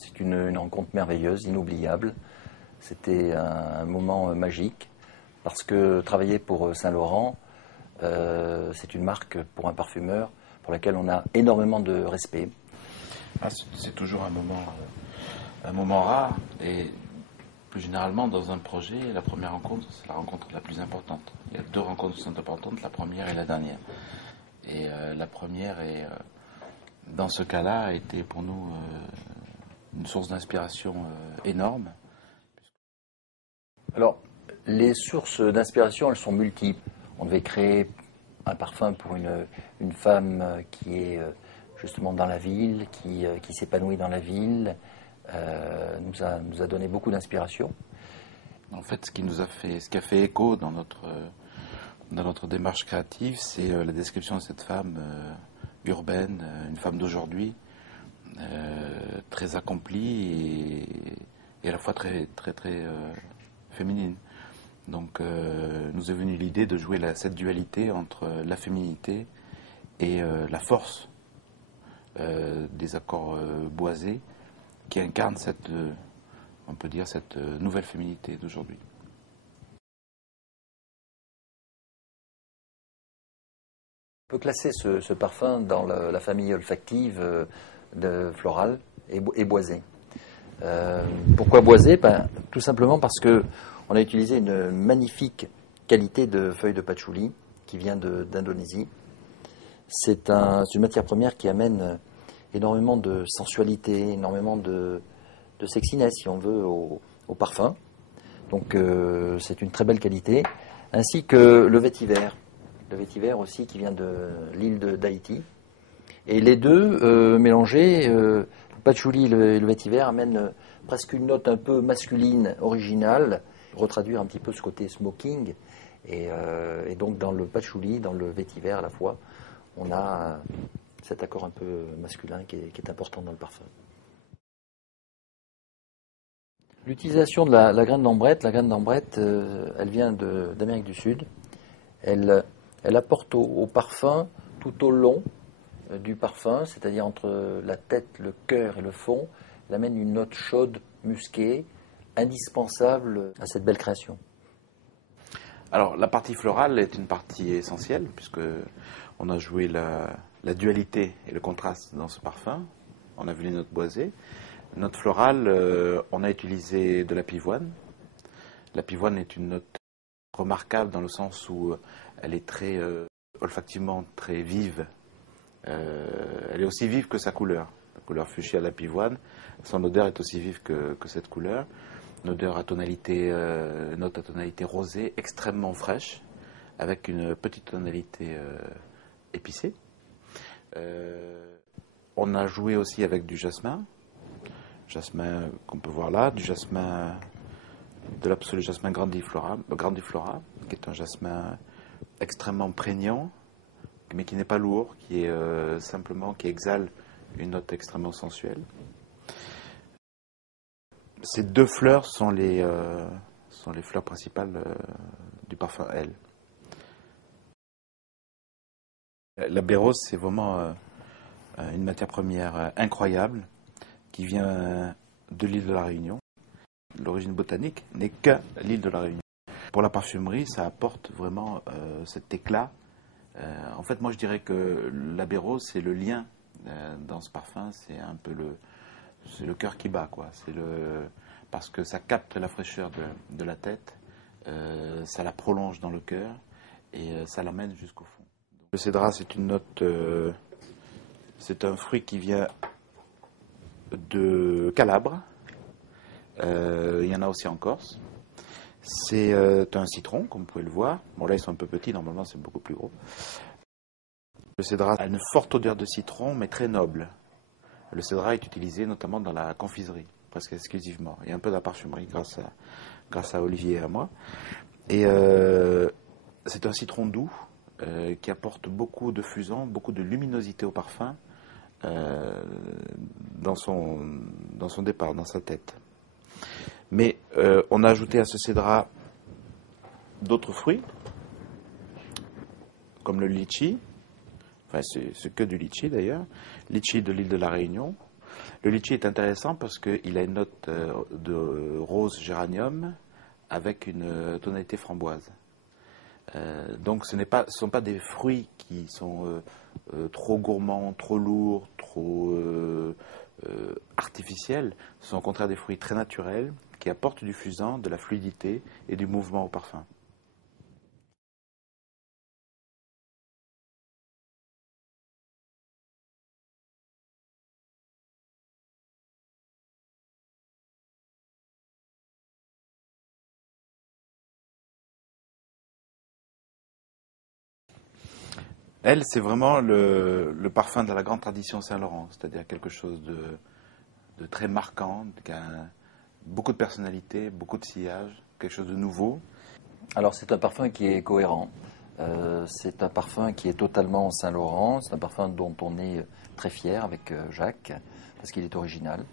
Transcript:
C'est une rencontre merveilleuse, inoubliable. C'était un moment magique parce que travailler pour Saint-Laurent, c'est une marque pour un parfumeur pour laquelle on a énormément de respect. C'est toujours un moment rare et plus généralement dans un projet, la première rencontre, c'est la rencontre la plus importante. Il y a deux rencontres qui sont importantes, la première et la dernière. Et la première, dans ce cas-là, a été pour nous une source d'inspiration énorme. Alors, les sources d'inspiration, elles sont multiples. On devait créer un parfum pour une femme qui est justement dans la ville, qui s'épanouit dans la ville, nous a donné beaucoup d'inspiration. En fait, ce qui a fait écho dans notre démarche créative, c'est la description de cette femme urbaine, une femme d'aujourd'hui, très accomplie et à la fois très féminine. Donc, nous est venue l'idée de jouer cette dualité entre la féminité et la force des accords boisés qui incarnent on peut dire, cette nouvelle féminité d'aujourd'hui. On peut classer ce parfum dans la famille olfactive de floral et boisé. Pourquoi boisé? Tout simplement parce qu'on a utilisé une magnifique qualité de feuilles de patchouli qui vient d'Indonésie. C'est une matière première qui amène énormément de sensualité, énormément de sexiness, si on veut, au parfum. Donc c'est une très belle qualité. Ainsi que le vétiver. Le vétiver aussi qui vient de l'île d'Haïti. Et les deux mélangés, le patchouli et le vétiver amènent presque une note un peu masculine, originale, retraduire un petit peu ce côté smoking. Et donc dans le patchouli, dans le vétiver à la fois, on a cet accord un peu masculin qui est important dans le parfum. L'utilisation de la graine d'ambrette, elle vient d'Amérique du Sud. Elle apporte au parfum tout au long du parfum, c'est-à-dire entre la tête, le cœur et le fond, elle amène une note chaude, musquée, indispensable à cette belle création. Alors, la partie florale est une partie essentielle, puisque on a joué la dualité et le contraste dans ce parfum. On a vu les notes boisées. Note florale, on a utilisé de la pivoine. La pivoine est une note remarquable dans le sens où elle est olfactivement très vive. Elle est aussi vive que sa couleur. La couleur fuchsia de la pivoine, son odeur est aussi vive que cette couleur. Une odeur note à tonalité rosée, extrêmement fraîche, avec une petite tonalité épicée. On a joué aussi avec du jasmin qu'on peut voir là, du jasmin de l'absolu jasmin grandiflora, qui est un jasmin extrêmement prégnant, mais qui n'est pas lourd, qui exhale une note extrêmement sensuelle. Ces deux fleurs sont les fleurs principales du parfum L. La bérose, c'est vraiment une matière première incroyable qui vient de l'île de la Réunion. L'origine botanique n'est qu'à l'île de la Réunion. Pour la parfumerie, ça apporte vraiment cet éclat. En fait, moi, je dirais que la bérose, c'est le lien dans ce parfum. C'est un peu c'est le cœur qui bat, quoi. Parce que ça capte la fraîcheur de la tête, ça la prolonge dans le cœur et ça l'amène jusqu'au fond. Le cédrat, c'est une note, c'est un fruit qui vient de Calabre. Il y en a aussi en Corse. C'est un citron, comme vous pouvez le voir. Bon, là, ils sont un peu petits, normalement, c'est beaucoup plus gros. Le cédrat a une forte odeur de citron, mais très noble. Le cédrat est utilisé notamment dans la confiserie, presque exclusivement. Il y a un peu de la parfumerie grâce à Olivier et à moi. Et c'est un citron doux qui apporte beaucoup de fusion, beaucoup de luminosité au parfum dans son départ, dans sa tête. Mais on a ajouté à ce cédrat d'autres fruits, comme le litchi. Enfin, c'est que du litchi d'ailleurs. Litchi de l'île de la Réunion. Le litchi est intéressant parce qu'il a une note de rose géranium avec une tonalité framboise. Donc ce ne sont pas des fruits qui sont trop gourmands, trop lourds, trop artificiels. Ce sont au contraire des fruits très naturels qui apportent du fusant, de la fluidité et du mouvement au parfum. Elle, c'est vraiment le parfum de la grande tradition Saint-Laurent, c'est-à-dire quelque chose de très marquant, qui a beaucoup de personnalité, beaucoup de sillage, quelque chose de nouveau. Alors c'est un parfum qui est cohérent. C'est un parfum qui est totalement Saint-Laurent. C'est un parfum dont on est très fier avec Jacques, parce qu'il est original.